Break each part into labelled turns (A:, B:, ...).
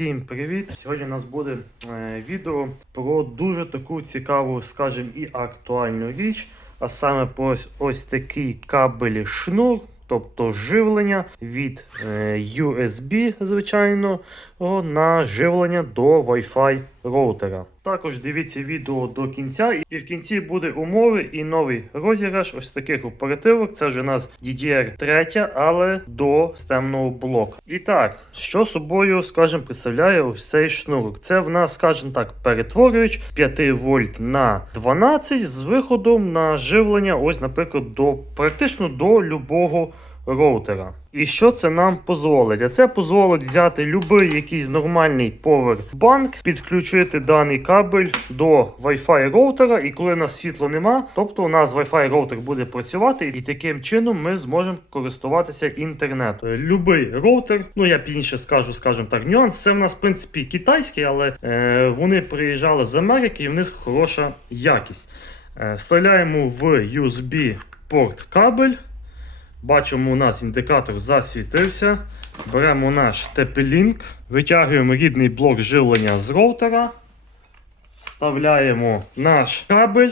A: Всім привіт! Сьогодні у нас буде е, відео про дуже таку цікаву, скажімо, і актуальну річ, а саме про ось, ось такий кабель шнур, тобто живлення від е, USB, звичайно, на живлення до Wi-Fi роутера. Також дивіться відео до кінця, і в кінці буде умови і новий розіграш ось таких оперативок. Це вже у нас DDR 3, але до стемного блоку. І так, що собою, скажімо, представляє ось цей шнурок? Це в нас, скажімо так, перетворювач 5 вольт на 12 з виходом на живлення, ось, наприклад, до практично до любого роутера. І що це нам дозволить? А це дозволить взяти будь-який якийсь нормальний повербанк, підключити даний кабель до Wi-Fi роутера, і коли у нас світла нема, тобто у нас Wi-Fi роутер буде працювати, і таким чином ми зможемо користуватися інтернетом. Е, Любий роутер, ну я пізніше скажу, скажімо так, нюанс. Це в нас в принципі китайський, але е, вони приїжджали з Америки і в них хороша якість. Е, вставляємо в USB порт кабель. Бачимо, у нас індикатор засвітився. Беремо наш TP-Link, витягуємо рідний блок живлення з роутера, вставляємо наш кабель.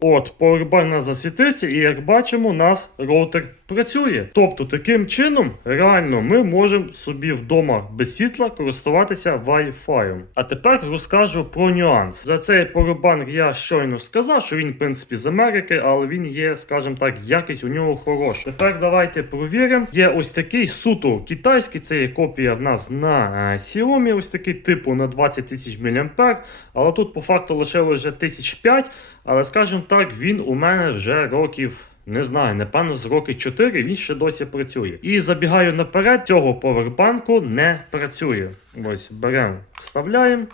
A: От, нас засвітився, і як бачимо, у нас роутер працює. Тобто, таким чином, реально, ми можемо собі вдома без світла користуватися Wi-Fi. А тепер розкажу про нюанс. За цей повербанк я щойно сказав, що він, в принципі, з Америки, але він є, скажімо так, якість у нього хороша. Тепер давайте провіримо. Є ось такий суто китайський, це є копія в нас на е, Xiaomi, ось такий типу на 20 тисяч мА. Але тут по факту лишилось вже 1005. Але скажімо так, він у мене вже років. Не знаю, напевно, з роки 4 він ще досі працює. І забігаю наперед, цього повербанку не працює. Ось беремо, вставляємо.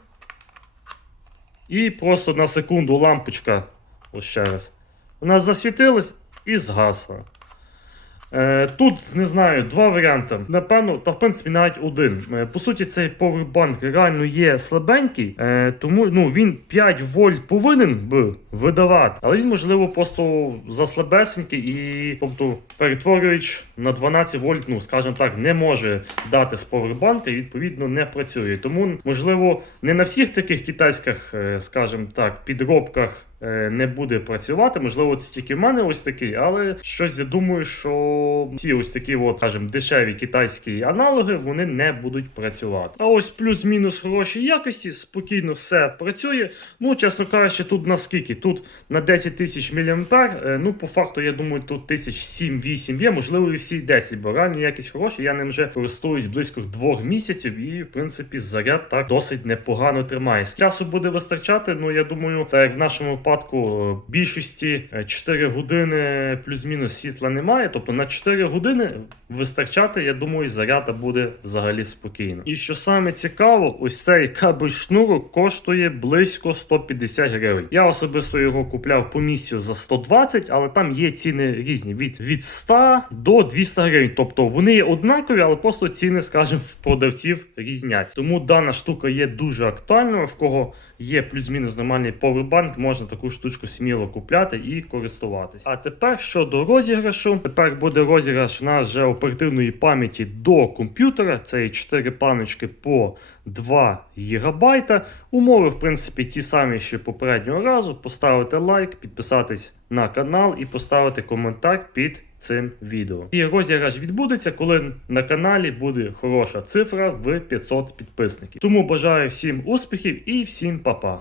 A: І просто на секунду лампочка, ось ще раз, нас засвітилась і згасла. Е, тут не знаю, два варіанти. Напевно, та в принципі навіть один. Е, по суті, цей повербанк реально є слабенький, е, тому ну, він 5 вольт повинен би видавати, але він, можливо, просто заслабесенький і тобто перетворюючи на 12 вольт, ну скажімо так, не може дати з повербанка і відповідно не працює. Тому, можливо, не на всіх таких китайських, скажімо так, підробках. Е, Не буде працювати, можливо, це тільки в мене ось такий, але щось я думаю, що всі ось такі, от, скажімо, дешеві китайські аналоги вони не будуть працювати. А ось плюс-мінус хорошій якості, спокійно все працює. Ну, чесно кажучи, тут наскільки? Тут на 10 тисяч мА, е, ну по факту, я думаю, тут тисяч 7-8 є, можливо, і всі 10, бо реально якість хороша. Я ним вже користуюсь близько двох місяців, і в принципі заряд так досить непогано тримає. З часу буде вистачати. Ну я думаю, так як в нашому випадку е, більшості е, 4 години плюс-мінус світла немає. Тобто на 4 години вистачати, я думаю, заряда буде взагалі спокійно. І що саме цікаво, ось цей кабель шнурок коштує близько 150 гривень. Я особисто його купляв по місцю за 120, але там є ціни різні від, від 100 до 200 гривень. Тобто вони є однакові, але просто ціни, скажімо, продавців різняться. Тому дана штука є дуже актуальною. В кого є плюс-мінус нормальний повербанк, можна таку штучку сміло купляти і користуватися. А тепер щодо розіграшу, тепер буде розіграш в нас вже оперативної пам'яті до комп'ютера. Це є 4 планочки по 2 ГБ. Умови, в принципі, ті самі, що попереднього разу. Поставити лайк, підписатись на канал і поставити коментар під цим відео. І розіграш відбудеться, коли на каналі буде хороша цифра в 500 підписників. Тому бажаю всім успіхів і всім па-па.